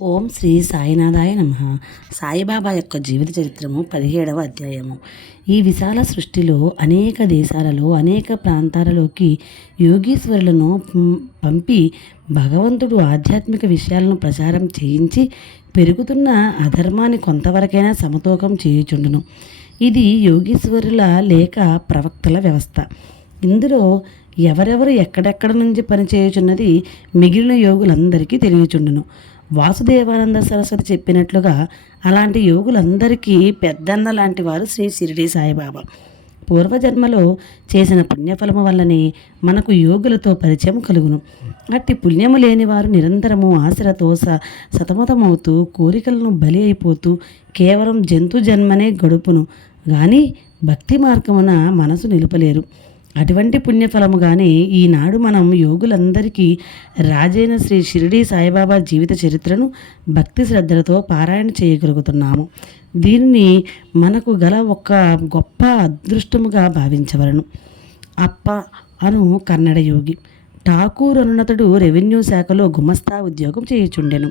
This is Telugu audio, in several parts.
ఓం శ్రీ సాయినాథాయ నమ. సాయిబాబా యొక్క జీవిత చరిత్రము పదిహేడవ అధ్యాయము. ఈ విశాల సృష్టిలో అనేక దేశాలలో అనేక ప్రాంతాలలోకి యోగీశ్వరులను పంపి భగవంతుడు ఆధ్యాత్మిక విషయాలను ప్రచారం చేయించి పెరుగుతున్న అధర్మాన్ని కొంతవరకైనా సమతూకం చేయుచుండును. ఇది యోగీశ్వరుల లేక ప్రవక్తల వ్యవస్థ. ఇందులో ఎవరెవరు ఎక్కడెక్కడ నుంచి పనిచేయుచున్నది మిగిలిన యోగులందరికీ తెలియచుండును. వాసుదేవానంద సరస్వతి చెప్పినట్లుగా అలాంటి యోగులందరికీ పెద్దన్న లాంటి వారు శ్రీ షిరిడి సాయిబాబా. పూర్వజన్మలో చేసిన పుణ్యఫలము వల్లనే మనకు యోగులతో పరిచయం కలుగును. అట్టి పుణ్యము లేని వారు నిరంతరము ఆశలతో స సతమతమవుతూ కోరికలను బలి అయిపోతూ కేవలం జంతు జన్మనే గడుపును. కానీ భక్తి మార్గమున మనసు నిలుపలేరు. అటువంటి పుణ్యఫలముగానే ఈనాడు మనం యోగులందరికీ రాజైన శ్రీ షిరిడి సాయిబాబా జీవిత చరిత్రను భక్తి శ్రద్ధలతో పారాయణ చేయగలుగుతున్నాము. దీనిని మనకు గల ఒక గొప్ప అదృష్టముగా భావించవలను. అప్ప అను కన్నడ యోగి ఠాకూర్ అనునతడు రెవెన్యూ శాఖలో గుమస్తా ఉద్యోగం చేయుచుండెను.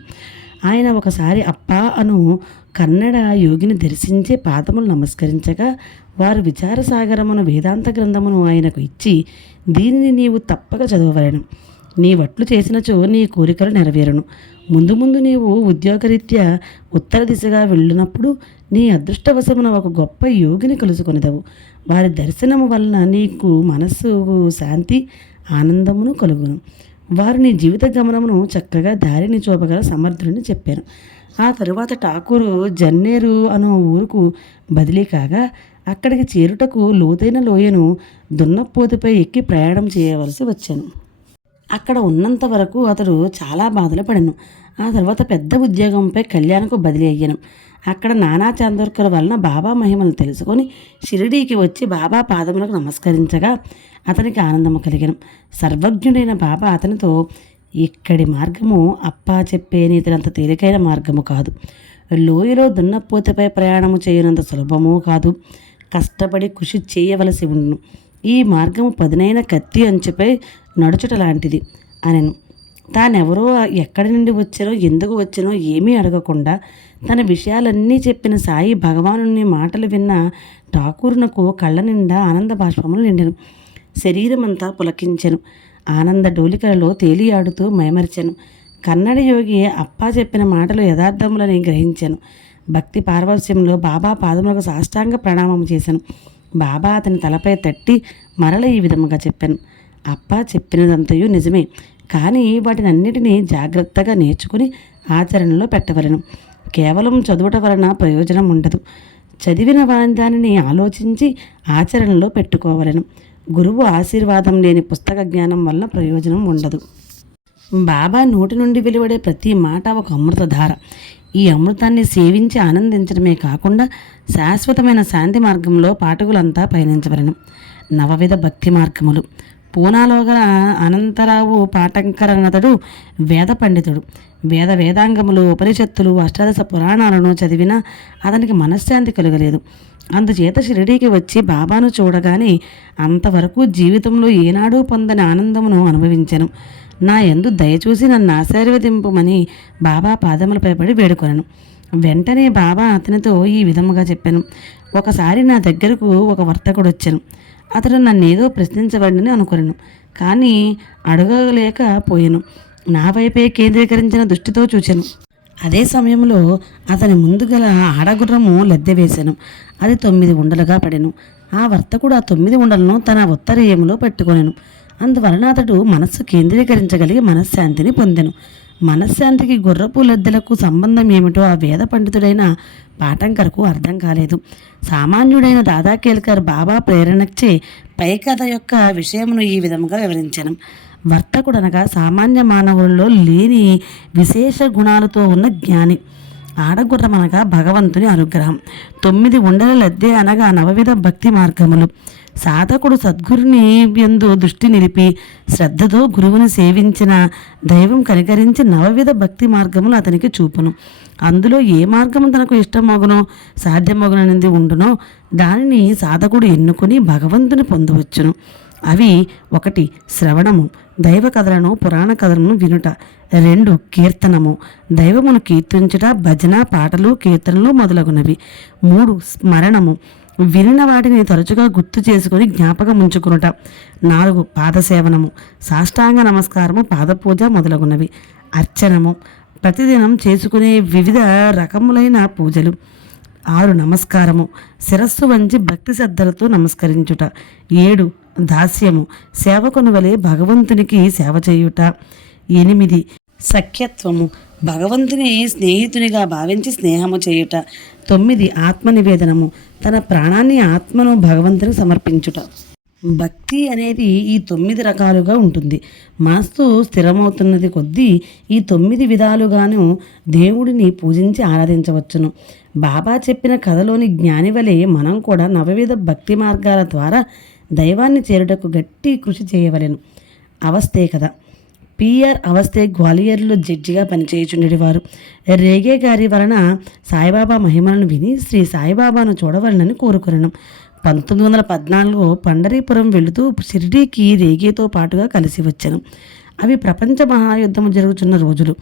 ఆయన ఒకసారి అప్ప అను కన్నడ యోగిని దర్శించి పాదములు నమస్కరించగా వారు విచారసాగరమును వేదాంత గ్రంథమును ఆయనకు ఇచ్చి దీనిని నీవు తప్పక చదవవలను. నీ వట్లు చేసినచో నీ కోరికలు నెరవేరును. ముందు ముందు నీవు ఉద్యోగరీత్యా ఉత్తర దిశగా వెళ్ళినప్పుడు నీ అదృష్టవశమున ఒక గొప్ప యోగిని కలుసుకొనిదవు. వారి దర్శనము వలన నీకు మనస్సు శాంతి ఆనందమును కలుగును. వారిని జీవిత గమనమును చక్కగా దారిని చూపగల సమర్థుడిని చెప్పాను ఆ తరువాత ఠాకూరు జన్నేరు అను ఊరుకు బదిలీ కాగా అక్కడికి చేరుటకు లోతైన లోయను దున్నపోతుపై ఎక్కి ప్రయాణం చేయవలసి వచ్చాను. అక్కడ ఉన్నంత వరకు అతడు చాలా బాధలు పడను. ఆ తర్వాత పెద్ద ఉద్యోగంపై కళ్యాణకు బదిలీ అయ్యాను. అక్కడ నానా చాందోర్కర్ వలన బాబా మహిమలు తెలుసుకొని షిరిడీకి వచ్చి బాబా పాదములకు నమస్కరించగా అతనికి ఆనందము కలిగాను. సర్వజ్ఞుడైన బాబా అతనితో ఇక్కడి మార్గము అప్పా చెప్పే నీతినంత తేలికైన మార్గము కాదు. లోయలో దున్నపోతపై ప్రయాణము చేయనంత సులభము కాదు. కష్టపడి కృషి చేయవలసి ఉండును. ఈ మార్గము పదునైన కత్తి అంచుపై నడుచుట లాంటిది అనెను. తానెవరో ఎక్కడి నుండి వచ్చానో ఎందుకు వచ్చానో ఏమీ అడగకుండా తన విషయాలన్నీ చెప్పిన సాయి భగవాను మాటలు విన్న ఠాకూరునకు కళ్ళ నిండా ఆనంద బాష్పములు నిండెను. శరీరమంతా పులకించెను. ఆనంద డోలికలలో తేలియాడుతూ మైమరిచెను. కన్నడ యోగి అప్పా చెప్పిన మాటలు యథార్థములని గ్రహించాను. భక్తి పార్వశ్యంలో బాబా పాదములకు సాష్టాంగ ప్రణామం చేశాను బాబా అతని తలపై తట్టి మరల ఈ విధముగా చెప్పాను. అప్పా చెప్పినదంతయు నిజమే. కానీ వాటిని అన్నిటినీ జాగ్రత్తగా నేర్చుకుని ఆచరణలో పెట్టవలను. కేవలం చదువుట వలన ప్రయోజనం ఉండదు. చదివిన వా- దానిని ఆలోచించి ఆచరణలో పెట్టుకోవలను. గురువు ఆశీర్వాదం లేని పుస్తక జ్ఞానం వల్ల ప్రయోజనం ఉండదు. బాబా నోటి నుండి వెలువడే ప్రతి మాట ఒక అమృతధార. ఈ అమృతాన్ని సేవించి ఆనందించడమే కాకుండా శాశ్వతమైన శాంతి మార్గంలో పాఠకులంతా పయనించవలను. నవవిధ భక్తి మార్గములు. పూనాలో గల అనంతరావు పాటంకరనతడు వేద పండితుడు. వేద వేదాంగములు ఉపనిషత్తులు అష్టాదశ పురాణాలను చదివినా అతనికి మనశ్శాంతి కలగలేదు. అందుచేత షిరిడీకి వచ్చి బాబాను చూడగానే అంతవరకు జీవితంలో ఏనాడూ పొందని ఆనందమును అనుభవించాను. నా ఎందు దయచూసి నన్ను ఆశీర్వదింపమని బాబా పాదములపై పడి వేడుకొనను. వెంటనే బాబా అతనితో ఈ విధముగా చెప్పాను. ఒకసారి నా దగ్గరకు ఒక వర్తకుడు వచ్చాను. అతడు నన్నేదో ప్రశ్నించబడిని అనుకున్నాను కానీ అడగలేకపోయాను నా వైపే కేంద్రీకరించిన దృష్టితో చూచాను. అదే సమయంలో అతని ముందు గల ఆడగుర్రము లద్దె వేశాను అది తొమ్మిది ఉండలుగా పడాను. ఆ వర్తకుడు ఆ తొమ్మిది ఉండలను తన ఉత్తరీయములో పెట్టుకొనెను. అందువలన అతడు మనస్సు కేంద్రీకరించగలిగి మనశ్శాంతిని పొందెను. మనశ్శాంతికి గుర్రపు లద్దెలకు సంబంధం ఏమిటో ఆ వేద పండితుడైన పాటంకర్కు అర్థం కాలేదు. సామాన్యుడైన దాదా కేల్కర్ బాబా ప్రేరణచ్చే పై కథ యొక్క విషయమును ఈ విధముగా వివరించను. వర్తకుడనగా సామాన్య మానవుల్లో లేని విశేష గుణాలతో ఉన్న జ్ఞాని. ఆడగుర్రం అనగా భగవంతుని అనుగ్రహం. తొమ్మిది ఉండల లద్దె అనగా నవవిధ భక్తి మార్గములు. సాధకుడు సద్గురుని ఎందు దృష్టి నిలిపి శ్రద్ధతో గురువుని సేవించిన దైవం కనికరించి నవవిధ భక్తి మార్గములు అతనికి చూపును. అందులో ఏ మార్గము తనకు ఇష్టమగునో సాధ్యమగుననేది ఉండునో దానిని సాధకుడు ఎన్నుకొని భగవంతుని పొందవచ్చును. అవి ఒకటి శ్రవణము. దైవ కథలను పురాణ కథలను వినుట. రెండు కీర్తనము. దైవమును కీర్తించుట భజన పాటలు కీర్తనలు మొదలగునవి. మూడు స్మరణము. వినిన వాటిని తరచుగా గుర్తు చేసుకొని జ్ఞాపకం ఉంచుకునుట. నాలుగు పాదసేవనము. సాష్టాంగ నమస్కారము పాదపూజ మొదలగునవి. అర్చనము. ప్రతిదినం చేసుకునే వివిధ రకములైన పూజలు. ఆరు నమస్కారము. శిరస్సు వంచి భక్తి శ్రద్ధలతో నమస్కరించుట. ఏడు దాస్యము. సేవకుని వలె భగవంతునికి సేవ చేయుట. ఎనిమిది సఖ్యత్వము. భగవంతుని స్నేహితునిగా భావించి స్నేహము చేయుట తొమ్మిది ఆత్మ నివేదనము తన ప్రాణాన్ని ఆత్మను భగవంతునికి సమర్పించుట. భక్తి అనేది ఈ తొమ్మిది రకాలుగా ఉంటుంది. మనస్సు స్థిరమవుతున్నది కొద్దీ ఈ తొమ్మిది విధాలుగాను దేవుడిని పూజించి ఆరాధించవచ్చును. బాబా చెప్పిన కథలోని జ్ఞాని వలె మనం కూడా నవవిధ భక్తి మార్గాల ద్వారా దైవాన్ని చేరుటకు గట్టి కృషి చేయవలెను. అవస్థే కదా పిఆర్ అవస్థే గ్వాలియర్లో జడ్జిగా పనిచేయుచుండేవారు. రేగే గారి వలన సాయిబాబా మహిమలను విని శ్రీ సాయిబాబాను చూడవలనని కోరుకున్నాను పంతొమ్మిది వందల పద్నాలుగులో పండరీపురం వెళుతూ షిరిడీకి రేగేతో పాటుగా కలిసి వచ్చాను. అవి ప్రపంచ మహాయుద్ధం జరుగుతున్న రోజులు.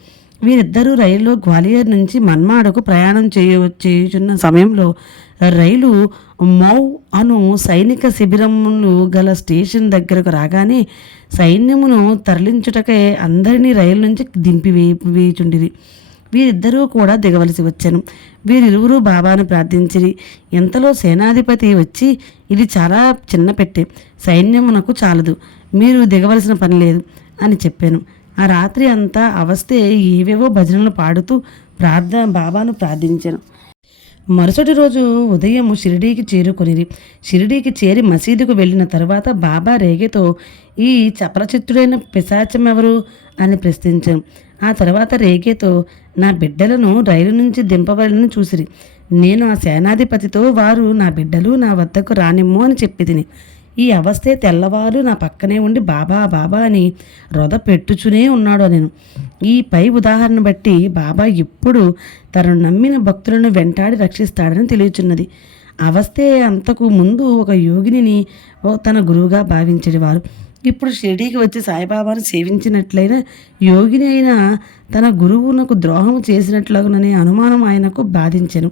వీరిద్దరూ రైల్లో గ్వాలియర్ నుంచి మన్మాడకు ప్రయాణం చేయ చేయుచున్న సమయంలో రైలు మౌ అను సైనిక శిబిరములు గల స్టేషన్ దగ్గరకు రాగానే సైన్యమును తరలించుటకై అందరినీ రైలు నుంచి దింపి వే వేయుచుండిరి. వీరిద్దరూ కూడా దిగవలసి వచ్చాను. వీరిరువురు బాబాను ప్రార్థించిరి. ఎంతలో సేనాధిపతి వచ్చి ఇది చాలా చిన్న పెట్టె సైన్యమునకు చాలదు మీరు దిగవలసిన పని లేదు అని చెప్పాను. ఆ రాత్రి అంతా అవస్థే ఏవేవో భజనలు పాడుతూ ప్రార్థన బాబాను ప్రార్థించాను. మరుసటి రోజు ఉదయం షిరిడీకి చేరుకొని షిరిడీకి చేరి మసీదుకు వెళ్ళిన తర్వాత బాబా రేగేతో ఈ చపలచిత్తుడైన పిశాచం ఎవరు అని ప్రశ్నించాను. ఆ తర్వాత రేగేతో నా బిడ్డలను రైలు నుంచి దింపవలని చూసిరి. నేను ఆ సేనాధిపతితో వారు నా బిడ్డలు నా వద్దకు రానిమ్ము అని చెప్పి తిని ఈ అవస్థే తెల్లవారు నా పక్కనే ఉండి బాబా బాబా అని రొద పెట్టుచునే ఉన్నాడు నేను. ఈ పై ఉదాహరణ బట్టి బాబా ఎప్పుడు తనను నమ్మిన భక్తులను వెంటాడి రక్షిస్తాడని తెలియచున్నది. అవస్థే అంతకు ముందు ఒక యోగిని ఓ తన గురువుగా భావించేవారు. ఇప్పుడు షిరిడీకి వచ్చి సాయిబాబాను సేవించినట్లయినా యోగిని అయినా తన గురువునకు ద్రోహం చేసినట్లగుననే అనుమానం ఆయనకు బాధించను.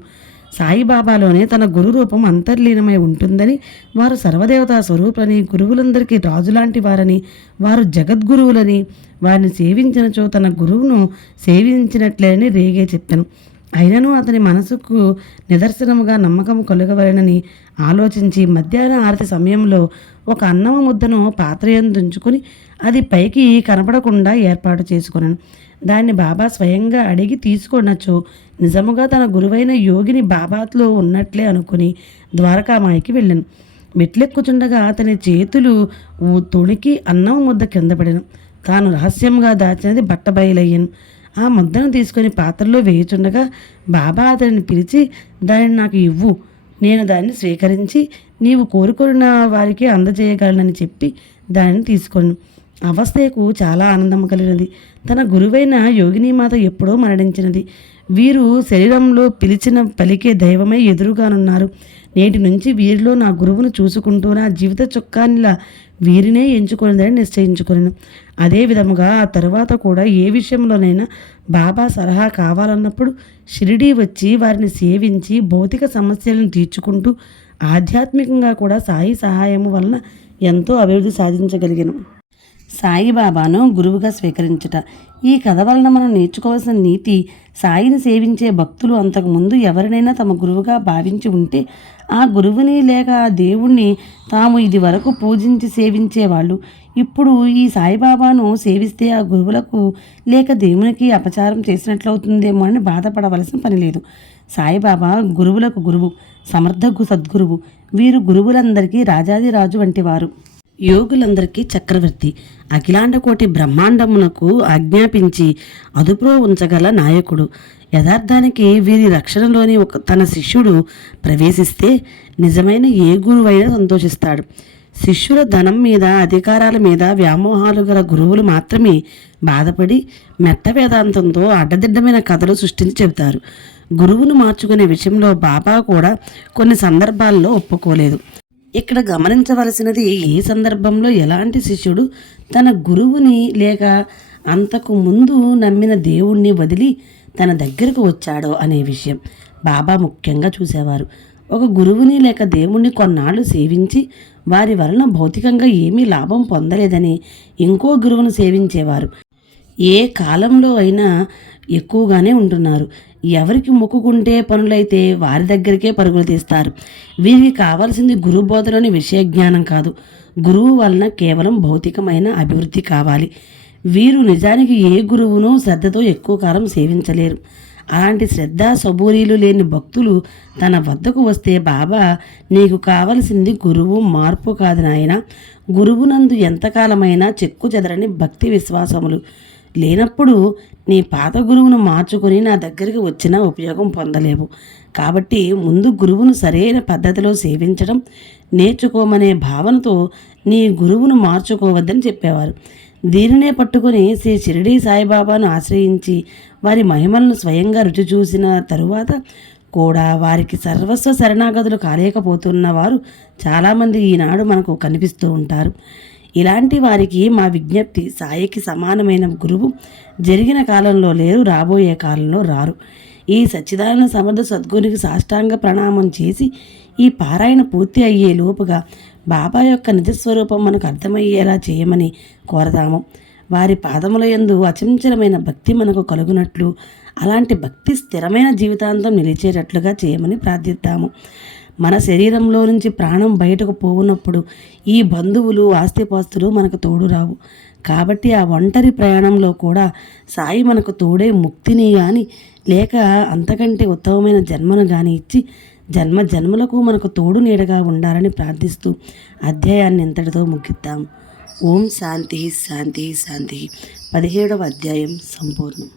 సాయిబాబాలోనే తన గురు రూపం అంతర్లీనమై ఉంటుందని వారు సర్వదేవతా స్వరూపులని గురువులందరికీ రాజులాంటి వారని వారు జగద్గురువులని వారిని సేవించినచో తన గురువును సేవించినట్లేని రేగే చెప్పాను. అయినను అతని మనసుకు నిదర్శనముగా నమ్మకం కలుగవలనని ఆలోచించి మధ్యాహ్న ఆరతి సమయంలో ఒక అన్నమ ముద్దను పాత్రయందుంచుకుని అది పైకి కనపడకుండా ఏర్పాటు చేసుకున్నాను దాన్ని బాబా స్వయంగా అడిగి తీసుకొనొచ్చు. నిజముగా తన గురువైన యోగిని బాబాతో ఉన్నట్లే అనుకుని ద్వారకామాయికి వెళ్ళాను. మెట్లెక్కుచుండగా అతని చేతులు తొణికి అన్నం ముద్ద కింద పడిన. తాను రహస్యంగా దాచినది బట్టబయలయ్యాను. ఆ ముద్దను తీసుకొని పాత్రలో వేయుచుండగా బాబా అతనిని పిలిచి దానిని నాకు ఇవ్వు. నేను దాన్ని స్వీకరించి నీవు కోరుకున్న వారికి అందజేయగలనని చెప్పి దానిని తీసుకొను. అవస్థకు చాలా ఆనందం కలిగినది. తన గురువైన యోగినీమాత ఎప్పుడో మరణించినది. వీరు శరీరంలో పిలిచిన పలికే దైవమై ఎదురుగానున్నారు. నేటి నుంచి వీరిలో నా గురువును చూసుకుంటూ నా జీవిత చొక్కానిలా వీరినే ఎంచుకునేదని నిశ్చయించుకున్నాను అదే విధముగా ఆ తరువాత కూడా ఏ విషయంలోనైనా బాబా సలహా కావాలన్నప్పుడు షిరిడీ వచ్చి వారిని సేవించి భౌతిక సమస్యలను తీర్చుకుంటూ ఆధ్యాత్మికంగా కూడా సాయి సహాయము వలన ఎంతో అభివృద్ధి సాధించగలిగాను. సాయిబాబాను గురువుగా స్వీకరించుట. ఈ కథ వలన మనం నేర్చుకోవాల్సిన నీతి సాయిని సేవించే భక్తులు అంతకుముందు ఎవరినైనా తమ గురువుగా భావించి ఉంటే ఆ గురువుని లేక ఆ దేవుణ్ణి తాము ఇది వరకు పూజించి సేవించేవాళ్ళు. ఇప్పుడు ఈ సాయిబాబాను సేవిస్తే ఆ గురువులకు లేక దేవునికి అపచారం చేసినట్లవుతుందేమో అని బాధపడవలసిన పని లేదు. సాయిబాబా గురువులకు గురువు సమర్థ గు- సద్గురువు. వీరు గురువులందరికీ రాజాదిరాజు వంటివారు. యోగులందరికీ చక్రవర్తి. అఖిలాండకోటి బ్రహ్మాండమునకు ఆజ్ఞాపించి అదుపులో ఉంచగల నాయకుడు. యథార్థానికి వీరి రక్షణలోని ఒక తన శిష్యుడు ప్రవేశిస్తే నిజమైన ఏ గురువైనా సంతోషిస్తాడు. శిష్యుల ధనం మీద అధికారాల మీద వ్యామోహాలు గల గురువులు మాత్రమే బాధపడి మెట్ట వేదాంతంతో అడ్డదిడ్డమైన కథలు సృష్టించి చెబుతారు. గురువును మార్చుకునే విషయంలో బాబా కూడా కొన్ని సందర్భాల్లో ఒప్పుకోలేదు. ఇక్కడ గమనించవలసినది ఏ సందర్భంలో ఎలాంటి శిష్యుడు తన గురువుని లేక అంతకు ముందు నమ్మిన దేవుణ్ణి వదిలి తన దగ్గరకు వచ్చాడో అనే విషయం బాబా ముఖ్యంగా చూసేవారు. ఒక గురువుని లేక దేవుణ్ణి కొన్నాళ్ళు సేవించి వారి వలన భౌతికంగా ఏమీ లాభం పొందలేదని ఇంకో గురువును సేవించేవారు. ఏ కాలంలో అయినా ఎక్కువగానే ఉంటున్నారు. ఎవరికి మొక్కుకుంటే పనులైతే వారి దగ్గరికే పరుగులు తీస్తారు. వీరికి కావాల్సింది గురువు బోధలోని విషయ జ్ఞానం కాదు. గురువు వలన కేవలం భౌతికమైన అభివృద్ధి కావాలి. వీరు నిజానికి ఏ గురువును శ్రద్ధతో ఎక్కువ కాలం సేవించలేరు. అలాంటి శ్రద్ధ సబూరీలు లేని భక్తులు తన వద్దకు వస్తే బాబా నీకు కావలసింది గురువు మార్పు కాదు నాయన. గురువునందు ఎంతకాలమైనా చెక్కు చెదరని భక్తి విశ్వాసములు. లేనప్పుడు నీ పాత గురువును మార్చుకొని నా దగ్గరికి వచ్చినా ఉపయోగం పొందలేవు. కాబట్టి ముందు గురువును సరైన పద్ధతిలో సేవించడం నేర్చుకోమనే భావనతో నీ గురువును మార్చుకోవద్దని చెప్పేవారు. దీనినే పట్టుకొని శ్రీ షిరిడీ సాయిబాబాను ఆశ్రయించి వారి మహిమలను స్వయంగా రుచి చూసిన తరువాత కూడా వారికి సర్వస్వ శరణాగతులు కాలేకపోతున్న వారు చాలామంది ఈనాడు మనకు కనిపిస్తూ ఉంటారు. ఇలాంటి వారికి మా విజ్ఞప్తి సాయికి సమానమైన గురువు జరిగిన కాలంలో లేరు రాబోయే కాలంలో రారు. ఈ సచ్చిదానంద సమర్థ సద్గురికి సాష్టాంగ ప్రణామం చేసి ఈ పారాయణ పూర్తి అయ్యే లోపుగా బాబా యొక్క నిజస్వరూపం మనకు అర్థమయ్యేలా చేయమని కోరదాము వారి పాదముల యందు అచంచలమైన భక్తి మనకు కలుగునట్లు అలాంటి భక్తి స్థిరమైన జీవితాంతం నిలిచేటట్లుగా చేయమని ప్రార్థిద్దాము మన శరీరంలో నుంచి ప్రాణం బయటకు పోవునప్పుడు ఈ బంధువులు ఆస్తిపాస్తులు మనకు తోడు రావు కాబట్టి ఆ ఒంటరి ప్రయాణంలో కూడా సాయి మనకు తోడే ముక్తిని కానీ లేక అంతకంటే ఉత్తమమైన జన్మను కానీ ఇచ్చి జన్మ జన్మలకు మనకు తోడు నీడగా ఉండాలని ప్రార్థిస్తూ అధ్యాయాన్ని ఇంతటితో ముగిద్దాం. ఓం శాంతి శాంతి శాంతి. పదిహేడవ అధ్యాయం సంపూర్ణం.